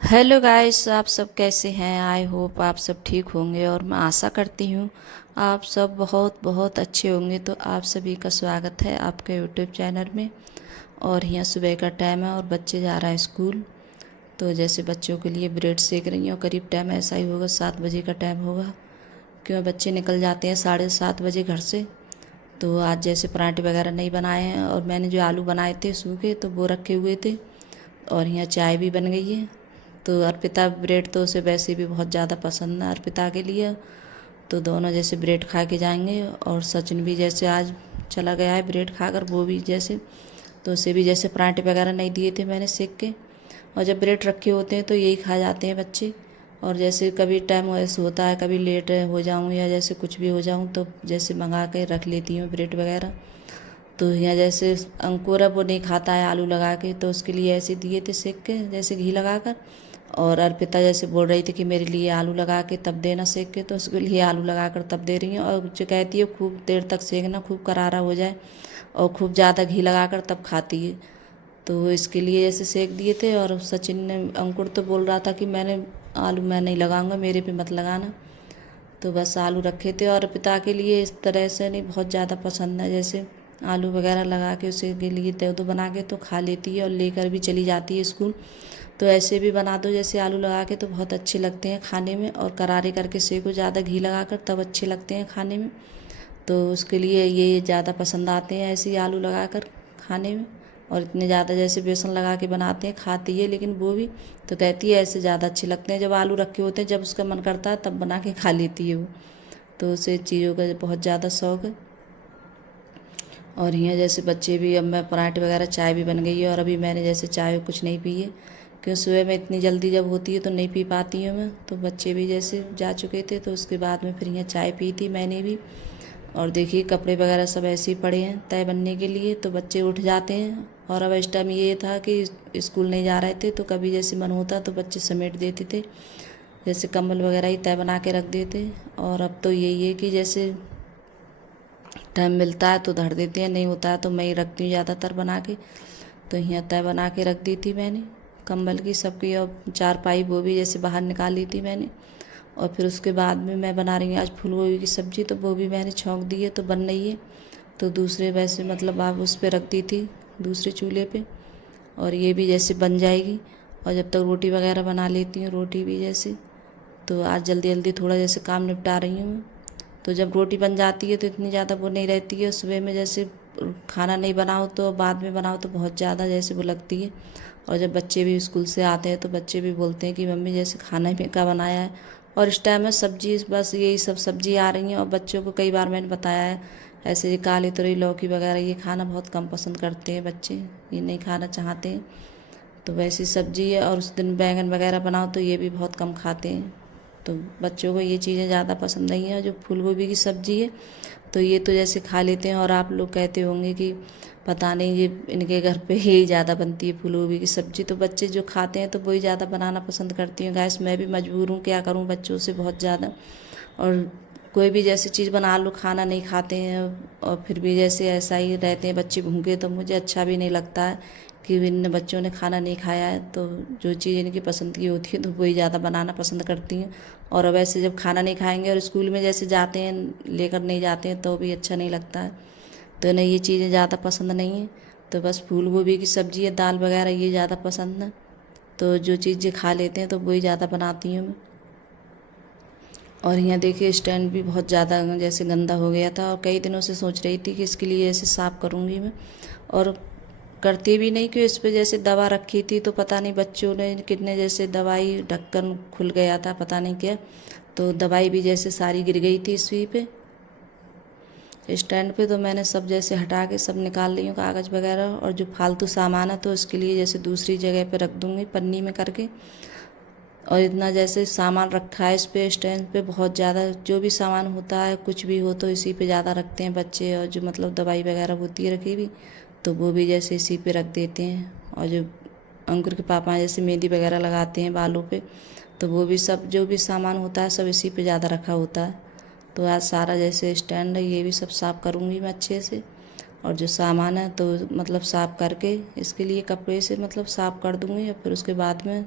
Hello guys, आप सब कैसे हैं। आई होप आप सब ठीक होंगे और मैं आशा करती हूँ आप सब बहुत बहुत अच्छे होंगे। तो आप सभी का स्वागत है आपके यूट्यूब चैनल में। और यहाँ सुबह का टाइम है और बच्चे जा रहे हैं स्कूल। तो जैसे बच्चों के लिए ब्रेड सेक रही हूँ। करीब टाइम ऐसा ही होगा, 7 बजे का टाइम होगा, क्यों बच्चे निकल जाते हैं 7:30 बजे घर से। तो आज जैसे पराठे वगैरह नहीं बनाए हैं और मैंने जो आलू बनाए थे सूखे तो वो रखे हुए थे। और यहाँ चाय भी बन गई है। तो अर्पिता ब्रेड तो उसे वैसे भी बहुत ज़्यादा पसंद है अर्पिता के लिए। तो दोनों जैसे ब्रेड खा के जाएंगे। और सचिन भी जैसे आज चला गया है ब्रेड खाकर, वो भी जैसे, तो उसे भी जैसे पराठे वगैरह नहीं दिए थे मैंने सेक के। और जब ब्रेड रखे होते हैं तो यही खा जाते हैं बच्चे। और जैसे कभी टाइम ऐसे होता है, कभी लेट हो जाऊँ या जैसे कुछ भी हो जाऊँ तो जैसे मंगा के रख लेती हूँ ब्रेड वगैरह। तो यहाँ जैसे अंकुर अब वो नहीं खाता है आलू लगा के, तो उसके लिए ऐसे दिए थे सेक के जैसे घी लगा कर। और अर्पिता जैसे बोल रही थी कि मेरे लिए आलू लगा के तब देना सेक के, तो उसके लिए आलू लगा कर तब दे रही हूँ। और जो कहती है खूब देर तक सेकना, खूब करारा हो जाए और खूब ज़्यादा घी लगा कर तब खाती है। तो इसके लिए जैसे सेक दिए थे। और सचिन ने, अंकुर तो बोल रहा था कि मैंने आलू मैं नहीं लगाऊंगा, मेरे पे मत लगाना। तो बस आलू रखे थे। और पिता के लिए इस तरह से नहीं बहुत ज़्यादा पसंद है, जैसे आलू वगैरह लगा के उसे के लिए दे दो बना के तो खा लेती है और लेकर भी चली जाती है स्कूल। तो ऐसे भी बना दो जैसे आलू लगा के तो बहुत अच्छे लगते हैं खाने में। और करारे करके सेको ज़्यादा घी लगा कर तब अच्छे लगते हैं खाने में। तो उसके लिए ये ज़्यादा पसंद आते हैं ऐसे ही आलू लगा कर खाने में। और इतने ज़्यादा जैसे बेसन लगा के बनाते हैं खाती है, लेकिन वो भी तो कहती है ऐसे ज़्यादा अच्छे लगते हैं। जब आलू रखे होते हैं, जब उसका मन करता है तब बना के खा लेती है वो। तो उसे चीज़ों का बहुत ज़्यादा शौक़ है। और यहाँ जैसे बच्चे भी, अब मैं पराठे वगैरह, चाय भी बन गई है। और अभी मैंने जैसे चाय कुछ नहीं पी है, क्यों सुबह में इतनी जल्दी जब होती है तो नहीं पी पाती हूँ मैं। तो बच्चे भी जैसे जा चुके थे तो उसके बाद में फिर यहाँ चाय पी थी मैंने भी। और देखिए कपड़े वगैरह सब ऐसे ही पड़े हैं तय बनने के लिए, तो बच्चे उठ जाते हैं। और अब इस टाइम ये था कि स्कूल नहीं जा रहे थे तो कभी जैसे मन होता तो बच्चे समेट देते थे, जैसे कंबल वगैरह ही तय बना के रख देते। और अब तो यही है कि जैसे टाइम मिलता है तो धर देते हैं, नहीं होता है तो मैं ही रखती हूँ ज़्यादातर बना के। तो यहाँ तय बना के रख दी थी मैंने कंबल की सबकी। और चारपाई वो भी जैसे बाहर निकाल ली थी मैंने। और फिर उसके बाद में मैं बना रही हूँ आज फूल गोभी की सब्ज़ी, तो वो भी मैंने छौंक दी है तो बन रही है। तो दूसरे वैसे मतलब आप उस पर रख दी थी दूसरे चूल्हे पे। और ये भी जैसे बन जाएगी। और जब तक रोटी वगैरह बना लेती हूँ, रोटी भी जैसे, तो आज जल्दी जल्दी थोड़ा जैसे काम निपटा रही हूँ। तो जब रोटी बन जाती है तो इतनी ज़्यादा वो नहीं रहती है। सुबह में जैसे खाना नहीं बनाओ तो बाद में बनाओ तो बहुत ज़्यादा जैसे वो लगती है। और जब बच्चे भी स्कूल से आते हैं तो बच्चे भी बोलते हैं कि मम्मी जैसे खाना में क्या बनाया है। और इस टाइम में सब्जी बस यही सब सब्जी आ रही हैं। और बच्चों को कई बार मैंने बताया है, ऐसे काली तोरई लौकी वगैरह ये खाना बहुत कम पसंद करते हैं बच्चे, ये नहीं खाना चाहते हैं। तो वैसी सब्जी है। और उस दिन बैंगन वगैरह बनाओ तो ये भी बहुत कम खाते हैं। तो बच्चों को ये चीज़ें ज़्यादा पसंद नहीं है। जो फूल गोभी की सब्ज़ी है तो ये तो जैसे खा लेते हैं। और आप लोग कहते होंगे कि पता नहीं ये इनके घर पे ही ज़्यादा बनती है फूल गोभी की सब्ज़ी, तो बच्चे जो खाते हैं तो वही ज़्यादा बनाना पसंद करती हूँ। गैस मैं भी मजबूर हूँ, क्या करूँ बच्चों से बहुत ज़्यादा। और कोई भी जैसी चीज़ बना लो खाना नहीं खाते हैं। और फिर भी जैसे ऐसा ही रहते हैं बच्चे भूखे, तो मुझे अच्छा भी नहीं लगता है कि इन बच्चों ने खाना नहीं खाया है। तो जो चीज़ इनकी पसंद की होती है तो वही ज़्यादा बनाना पसंद करती हूँ। और अब ऐसे जब खाना नहीं खाएंगे और स्कूल में जैसे जाते हैं लेकर नहीं जाते हैं तो भी अच्छा नहीं लगता है। तो इन्हें ये चीज़ें ज़्यादा पसंद नहीं है। तो बस फूल गोभी की सब्ज़ी है, दाल वगैरह ये ज़्यादा पसंद है। तो जो चीज़ें खा लेते हैं तो वही ज़्यादा बनाती हूँ मैं। और यहाँ देखिए स्टैंड भी बहुत ज़्यादा जैसे गंदा हो गया था और कई दिनों से सोच रही थी कि इसके लिए ऐसे साफ़ करूँगी मैं। और करती भी नहीं कि इस पे जैसे दवा रखी थी तो पता नहीं बच्चों ने कितने जैसे दवाई, ढक्कन खुल गया था पता नहीं क्या, तो दवाई भी जैसे सारी गिर गई थी इसी पे स्टैंड पे। तो मैंने सब जैसे हटा के सब निकाल ली हूँ कागज़ वगैरह। और जो फालतू सामान है तो इसके लिए जैसे दूसरी जगह पे रख दूँगी पन्नी में करके। और इतना जैसे सामान रखा है इस पे स्टैंड पे बहुत ज़्यादा, जो भी सामान होता है कुछ भी हो तो इसी पे ज़्यादा रखते हैं बच्चे। और जो मतलब दवाई वगैरह होती है रखी हुई तो वो भी जैसे इसी पे रख देते हैं। और जो अंकुर के पापा जैसे मेहंदी वगैरह लगाते हैं बालों पे तो वो भी सब जो भी सामान होता है सब इसी पे ज़्यादा रखा होता है। तो आज सारा जैसे स्टैंड है ये भी सब साफ़ करूँगी मैं अच्छे से। और जो सामान है तो मतलब साफ़ करके इसके लिए कपड़े से मतलब साफ़ कर दूँगी। और फिर उसके बाद में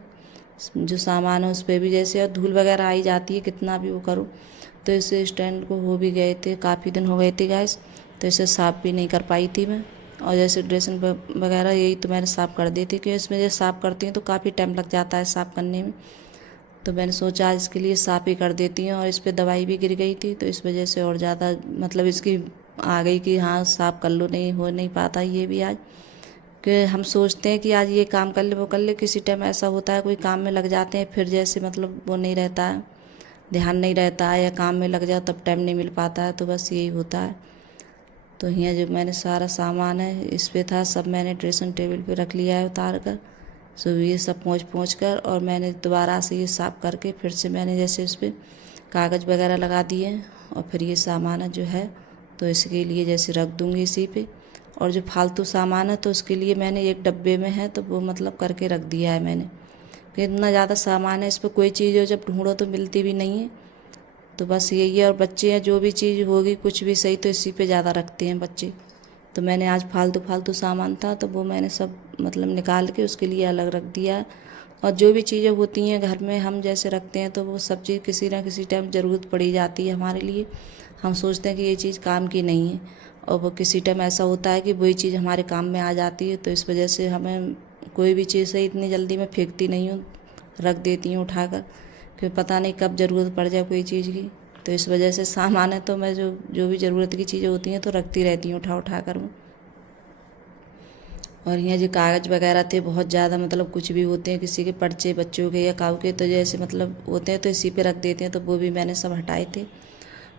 जो सामान है उस पर भी जैसे और धूल वगैरह आई जाती है, कितना भी वो करूँ। तो इस स्टैंड को हो भी गए थे, काफ़ी दिन हो गए थे गैस, तो इसे साफ़ भी नहीं कर पाई थी मैं। और जैसे ड्रेसिंग वगैरह यही तो मैंने साफ़ कर दी थी, क्योंकि इसमें जैसे साफ़ करती हूँ तो काफ़ी टाइम लग जाता है साफ़ करने में। तो मैंने सोचा आज इसके लिए साफ़ ही कर देती हूँ। और इस पर दवाई भी गिर गई थी, तो इस वजह से और ज़्यादा मतलब इसकी आ गई कि हाँ साफ़ कर लो, नहीं हो नहीं पाता ये भी आज। कि हम सोचते हैं कि आज ये काम कर ले वो कर ले, किसी टाइम ऐसा होता है कोई काम में लग जाते हैं, फिर जैसे मतलब वो नहीं रहता है, ध्यान नहीं रहता है, या काम में लग जाओ तब टाइम नहीं मिल पाता है, तो बस यही होता है। तो यहाँ जो मैंने सारा सामान है इस पे था, सब मैंने ड्रेसिंग टेबल पे रख लिया है उतार कर, सो ये सब पोंछ कर, और मैंने दोबारा से ये साफ़ करके फिर से मैंने जैसे उस पर कागज़ वगैरह लगा दिए, और फिर ये सामान जो है तो इसके लिए जैसे रख दूँगी इसी पे। और जो फालतू सामान है तो उसके लिए मैंने एक डब्बे में है तो वो मतलब करके रख दिया है मैंने, कि इतना ज़्यादा सामान है, इस पर कोई चीज़ हो जब ढूंढो तो मिलती भी नहीं है। तो बस यही है। और बच्चे हैं, जो भी चीज़ होगी कुछ भी सही तो इसी पे ज़्यादा रखते हैं बच्चे। तो मैंने आज फालतू सामान था तो वो मैंने सब मतलब निकाल के उसके लिए अलग रख दिया है। और जो भी चीज़ें होती हैं घर में हम जैसे रखते हैं तो वो सब चीज़ किसी ना किसी टाइम ज़रूरत पड़ी जाती है हमारे लिए। हम सोचते हैं कि ये चीज़ काम की नहीं है, और वो किसी टाइम ऐसा होता है कि वही चीज़ हमारे काम में आ जाती है। तो इस वजह से हमें कोई भी चीज़ से इतनी जल्दी मैं फेंकती नहीं हूँ, रख देती हूँ उठाकर, क्योंकि पता नहीं कब ज़रूरत पड़ जाए कोई चीज़ की। तो इस वजह से सामान है तो मैं जो जो भी ज़रूरत की चीज़ें होती हैं तो रखती रहती हूँ उठा कर मैं। और यहाँ जो कागज़ वगैरह थे बहुत ज़्यादा, मतलब कुछ भी होते हैं किसी के पर्चे बच्चों के या काऊ के, तो जैसे मतलब होते हैं तो इसी पे रख देते हैं, तो वो भी मैंने सब हटाए थे।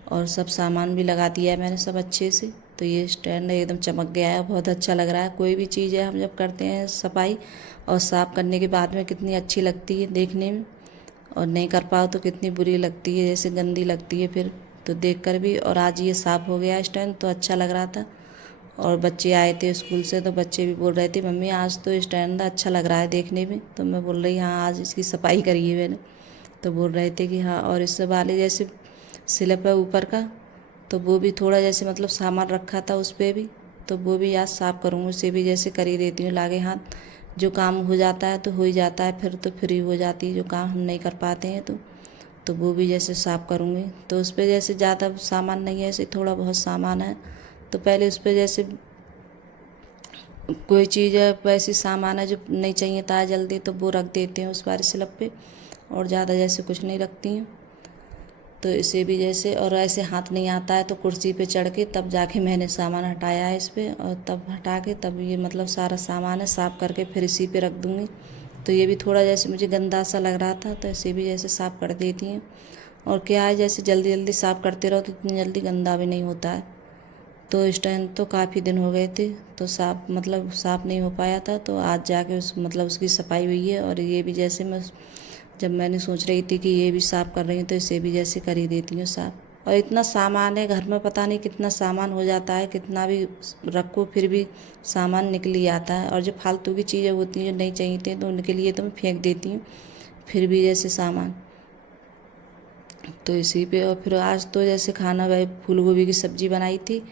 और सब सामान भी लगा दिया है मैंने सब अच्छे से। तो ये स्टैंड एकदम चमक गया है, बहुत अच्छा लग रहा है। कोई भी चीज़ है हम जब करते हैं सफाई और साफ़ करने के बाद में कितनी अच्छी लगती है देखने में, और नहीं कर पाओ तो कितनी बुरी लगती है, जैसे गंदी लगती है फिर तो देख कर भी। और आज ये साफ़ हो गया स्टैंड तो अच्छा लग रहा था। और बच्चे आए थे स्कूल से तो बच्चे भी बोल रहे थे मम्मी आज तो स्टैंड अच्छा लग रहा है देखने में। तो मैं बोल रही हाँ आज इसकी सफाई करी है मैंने। तो बोल रहे थे कि हाँ। और इस वाले जैसे स्लैब है ऊपर का, तो वो भी थोड़ा जैसे मतलब सामान रखा था उस पर भी, तो वो भी आज साफ़ करूँगी, उसे भी जैसे कर ही देती हूँ लागे हाथ। जो काम हो जाता है तो हो ही जाता है, फिर तो फ्री हो जाती है, जो काम हम नहीं कर पाते हैं तो वो भी जैसे साफ़ करूँगी। तो उस पर जैसे ज़्यादा सामान नहीं है, ऐसे थोड़ा बहुत सामान है। तो पहले उस पर जैसे कोई चीज़ है वैसी सामान है जो नहीं चाहिए था जल्दी, तो वो रख देते हैं उस वाले स्लैब पे, और ज़्यादा जैसे कुछ नहीं रखती हूँ। तो इसे भी जैसे, और ऐसे हाथ नहीं आता है तो कुर्सी पे चढ़ के तब जाके मैंने सामान हटाया है इस पर, और तब हटा के तब ये मतलब सारा सामान है साफ़ करके फिर इसी पे रख दूँगी। तो ये भी थोड़ा जैसे मुझे गंदा सा लग रहा था तो इसे भी जैसे साफ़ कर देती हूँ। और क्या है जैसे जल्दी जल्दी साफ़ करते रहो तो इतनी जल्दी गंदा भी नहीं होता है। तो इस टाइम तो काफ़ी दिन हो गए थे तो साफ़ मतलब साफ़ नहीं हो पाया था, तो आज जाके उस मतलब उसकी सफाई हुई है। और ये भी जैसे मैं जब मैंने सोच रही थी कि ये भी साफ़ कर रही हूँ तो इसे भी जैसे कर ही देती हूँ साफ़। और इतना सामान है घर में, पता नहीं कितना सामान हो जाता है, कितना भी रखो फिर भी सामान निकल ही आता है। और जो फालतू की चीज़ें होती हैं जो नहीं चाहिए थी तो उनके लिए तो मैं फेंक देती हूँ फिर भी जैसे सामान। तो इसी पे। और फिर आज तो जैसे खाना भाई फूल गोभी की सब्ज़ी बनाई थी,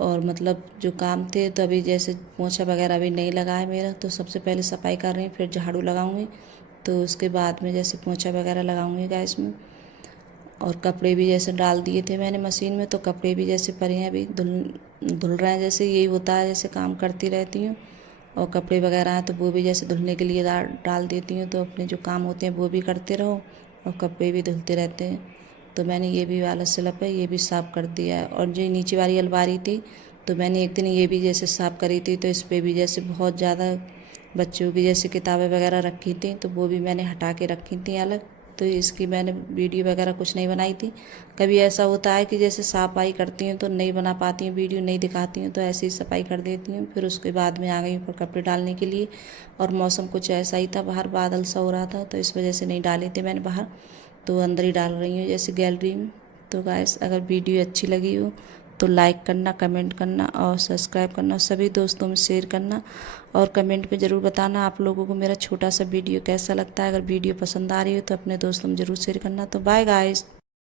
और मतलब जो काम थे तो अभी जैसे पोछा वगैरह भी नहीं लगा है मेरा, तो सबसे पहले सफाई कर रही हूँ फिर झाड़ू लगाऊंगी, तो उसके बाद में जैसे पोछा वगैरह लगाऊंगी गैस में। और कपड़े भी जैसे डाल दिए थे मैंने मशीन में, तो कपड़े भी जैसे पड़े हैं अभी धुल रहे हैं। जैसे यही होता है जैसे काम करती रहती हूँ, और कपड़े वगैरह हैं तो वो भी जैसे धुलने के लिए डाल देती हूँ, तो अपने जो काम होते हैं वो भी करते रहो और कपड़े भी धुलते रहते हैं। तो मैंने ये भी वाला स्लैब है ये भी साफ़ कर दिया है। और जो नीचे वाली अलमारी थी तो मैंने एक दिन ये भी जैसे साफ़ करी थी, तो इस पर भी जैसे बहुत ज़्यादा बच्चों की जैसे किताबें वगैरह रखी थी तो वो भी मैंने हटा के रखी थी अलग। तो इसकी मैंने वीडियो वगैरह कुछ नहीं बनाई थी। कभी ऐसा होता है कि जैसे सफाई करती हूँ तो नहीं बना पाती हूँ, वीडियो नहीं दिखाती हूँ, तो ऐसे ही सफाई कर देती हूँ। फिर उसके बाद में आ गई ऊपर कपड़े डालने के लिए, और मौसम कुछ ऐसा ही था, बाहर बादल सा हो रहा था तो इस वजह से नहीं डाले थे मैंने बाहर, तो अंदर ही डाल रही हूँ जैसे गैलरी में। तो गाइस अगर वीडियो अच्छी लगी हो तो लाइक करना, कमेंट करना और सब्सक्राइब करना, सभी दोस्तों में शेयर करना, और कमेंट में ज़रूर बताना आप लोगों को मेरा छोटा सा वीडियो कैसा लगता है। अगर वीडियो पसंद आ रही हो तो अपने दोस्तों में ज़रूर शेयर करना। तो बाय गाइस।